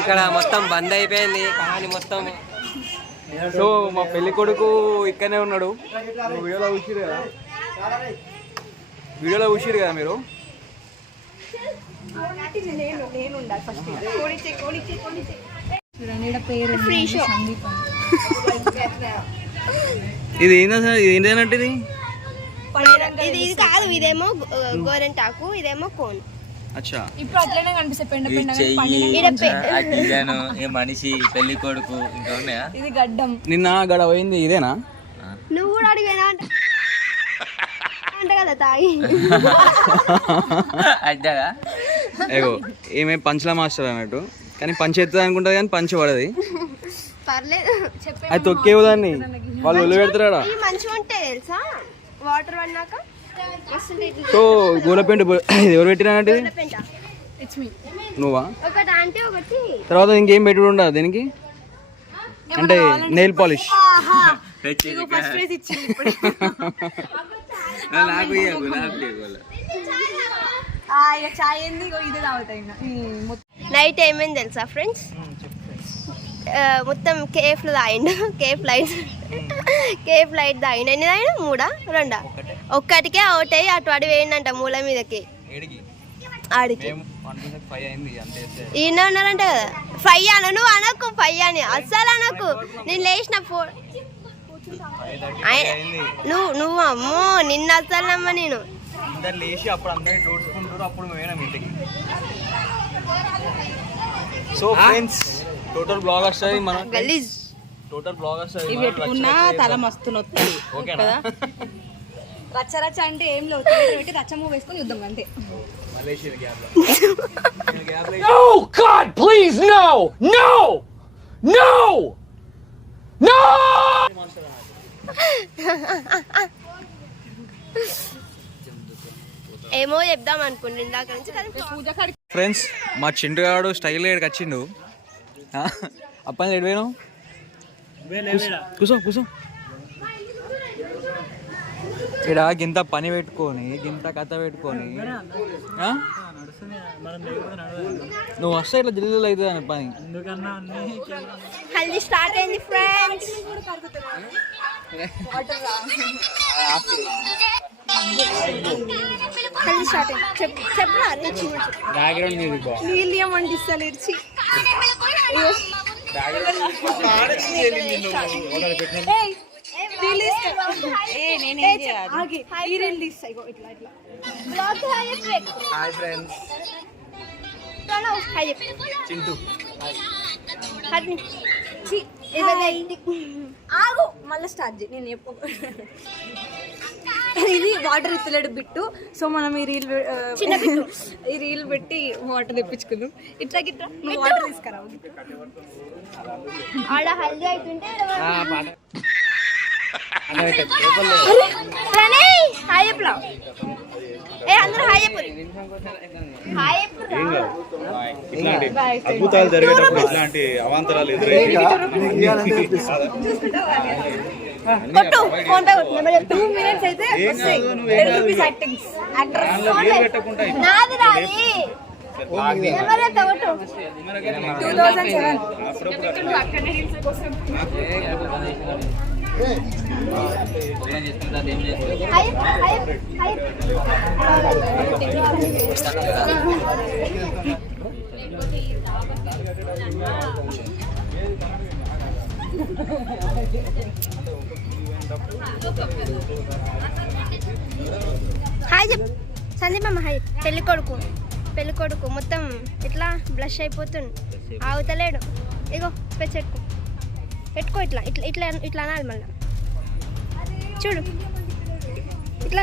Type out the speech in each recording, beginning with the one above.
ఇక్కడ మొత్తం బంద్ అయిపోయింది కహాని మొత్తం. సో మా పెళ్ళి కొడుకు ఇక్కడనే ఉన్నాడు. వీడియోలో చూసిరు కదా వీడియోలో చూసిరు కదా మీరు ఇది ఏందా సార్? ఇది ఏంటంటే ఇది? ఇది ఇది కాదు ఇదేమో గోరెంటాకు ఇదేమో కోన్. అచ్చా. ఇప్పుడు అట్లనే కనిపిస్తాయి మనిషి పెళ్ళి కొడుకు ఇంకా ఉన్నాయా? ఇది గడ్డం. నిన్న గడ పోయింది ఇదేనా? నువ్వు కూడా అడిగినా? అంటే. అంట కదా తాగి. అడ్డగా ఏగో ఏమే పంచల మాస్టర్ అన్నట్టు. కానీ పంచ ఎత్తుంది అనుకుంటుంది కానీ పంచ పడది పర్లేదు. అది తొక్కేవు దాన్ని వాళ్ళు ఒళ్ళు పెడతారా ఇవి మంచిగా ఉంటాయి తెలుసా? వాటర్ పడినాక? సో గోలపెంట ఇది ఎవరు పెట్టినట్టు ఇది పెంట? ఇట్స్ మీ నువ్వా? ఒకటి అంటే ఒకటి. తర్వాత ఇంకేం పెట్టుడు ఉండదు దీనికి? అంటే నెయిల్ పాలిష్. నైట్ ఏమైంది తెలుసా ఫ్రెండ్స్ మొత్తం కేఫ్లో తాగిండు. Cafe light. కేఫ్ లైట్ తాగిండు. ఎన్ని తాగిండు? మూడా? రెండా? ఒక్కటికే అవుట్ అయ్యి అటు అడి వేయండంట మూల మీదకి. ఆడికి. ఈయన ఉన్నారంట కదా. ఫైవ్ అను నువ్వు అనకు ఫైవ్ అని. అస్సలు అనకు. నేను లేచిన ఫో. నువ్వు నువ్వు అమ్మో నిన్న అస్సలు నమ్మ నేను. సో ఫ్రెండ్స్ టోటల్ బ్లాగ్ వస్తుంది మన గలీజ్. టోటల్ బ్లాగ్ వస్తుంది ఇవి పెట్టుకున్నా తల మస్తు నొత్తది ఓకేనా? రచ్చ రచ్చ అంటే ఏం లేవు. థియేటర్ పెట్టి రచ్చ మూవ్ వేసుకొని చూద్దాం అంతే. Malaysia gap No, God, please, no! No! No! No! ఏమో చెప్దాం అనుకుంటు ఇందాక నుంచి కానీ ఫ్రెండ్స్ మా చింటుగాడు స్టైల్ ఏడికి వచ్చిండు? అప్పని ఎటు పోయినావు కూసో కూసో ఇక్కడ గింత పని పెట్టుకొని గింత కథ పెట్టుకొని ఆ? నువ్వు వస్తే ఇట్లా జిల్లు అవుతుంది అని పని హల్దీ స్టార్ట్ అయింది ఫ్రెండ్స్ హల్దీ స్టార్ట్ అయింది చెప్పు చెప్పరా నీళ్ళు చింటూ ఆగు మళ్ళీ స్టార్ట్ నేను చెప్పు ఇది వాటర్ ఇత్తలేడు బిట్టు. సో మనం ఈ రీల్ ఈ రీల్ పెట్టి వాటర్ తెప్పించుకుందాం. ఇట్లా గిట్లా నువ్వు వాటర్ తీసుకురావు? ఆడ హల్దీ అవుతుంటే అరే ప్రణయ్ హాయ్ చెప్పురా ఏ అందరూ హాయ్ చెప్పు. హాయ్ చెప్పురా ఇట్లాంటి అద్భుతాలు జరిగేటప్పుడు ఇట్లాంటి అవాంతరాలు ఎదురయ్యి కొట్టు ఫోన్ పే కొట్టు. నెంబర్ టూ మినిట్స్ అయితే వస్తాయి టెన్ రూపీస్ యాక్టింగ్స్ యాక్టర్స్ నాది రాది నెంబర్ చెప్తా కొట్టు. Two thousand seven hi hi hi చెప్. సందీప్ అమ్మ హాయ్. పెళ్ళి కొడుకు. పెళ్ళి కొడుకు. మొత్తం ఇట్లా బ్లష్ అయిపోతుంది ఆగుతలేడు. ఇగో పెట్టుకో. పెట్టుకో ఇట్లా. ఇట్లా ఇట్లా ఇట్లా అనాలి మళ్ళీ. చూడు. ఇట్లా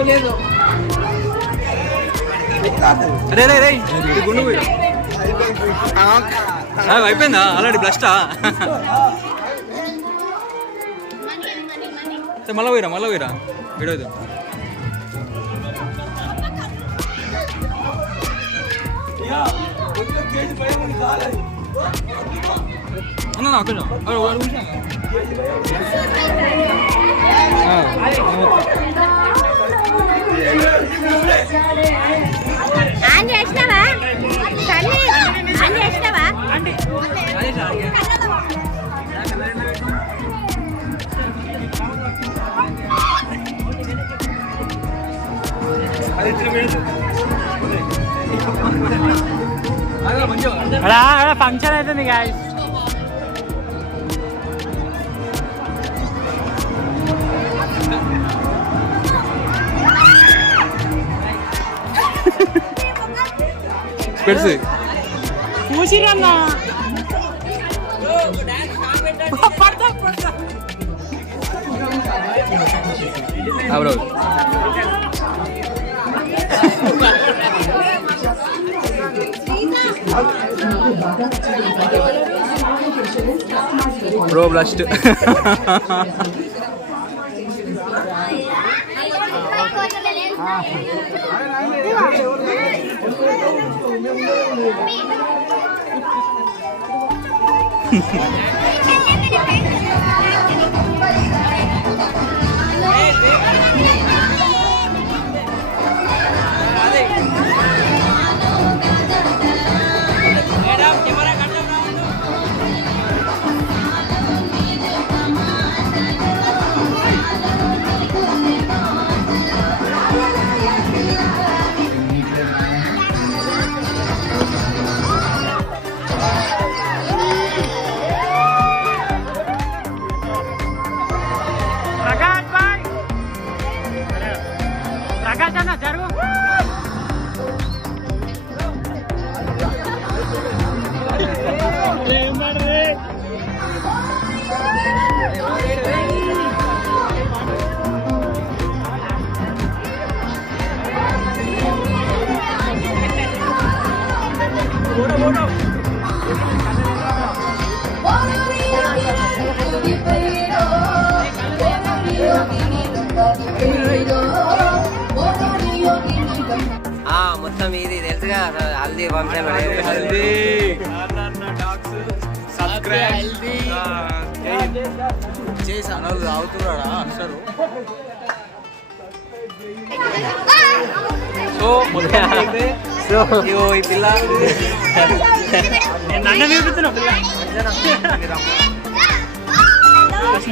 విన్నాను రే రే రే గుండు అయిపోయిందా ఆల్రెడీ బ్లస్టా మళ్ళా పోయిరా మళ్ళా పోయిరా విడవదు అన్న అక్కడ ఆన్ చేసినావా సన్నీ ఆన్ చేసినావా ఫంక్షన్ అవుతుంది గాయస్ పెడిసి చూసిరన్నా bro bro blast 来来来，来来来，来来来，来来，haldi function చేసి అనలు తాగుతున్నాడా అసలు సో ఇగో ఈ పిల్ల నన్ను చూపిస్తున్నా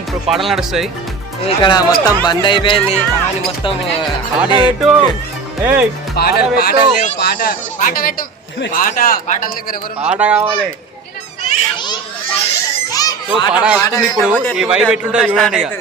ఇప్పుడు పాటలు నడుస్తాయి. ఇక్కడ మొత్తం బంద్ అయిపోయింది కానీ మొత్తం పాట హల్దీ- లేవు పాట పాట పెట్టు. పాట పాటల దగ్గర ఎవరు పాట కావాలి. సో పాట- వస్తుంది ఇప్పుడు. ఈ వైబ్ ఎట్లుంటుందో టూట చూడండి ఇక.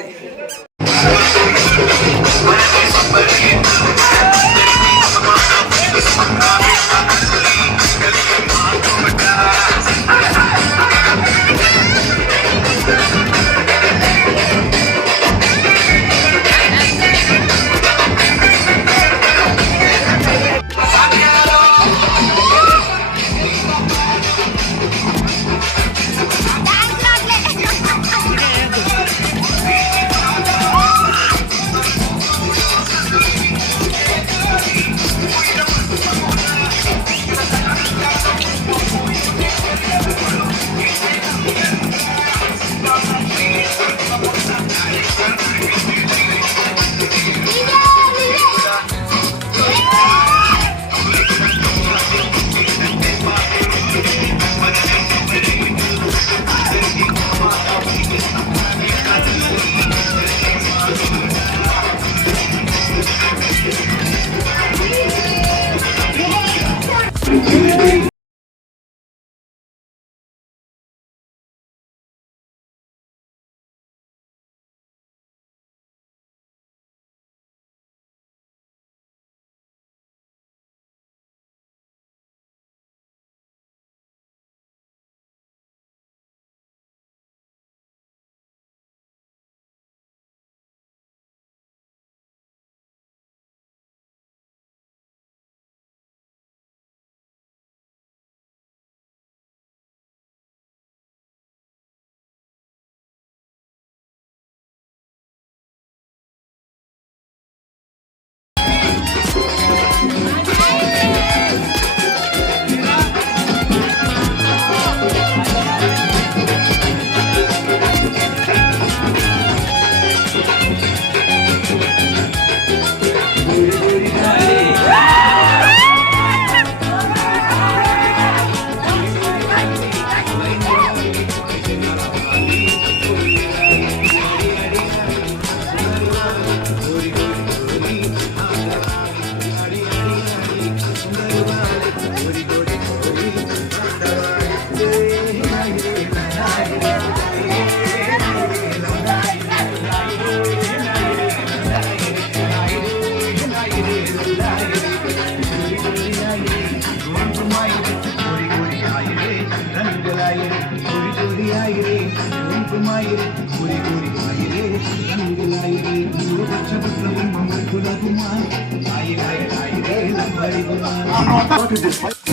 up in this life.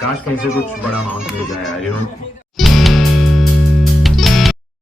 काश कहीं से कुछ बड़ा माउंट मिल जाए यार यू नो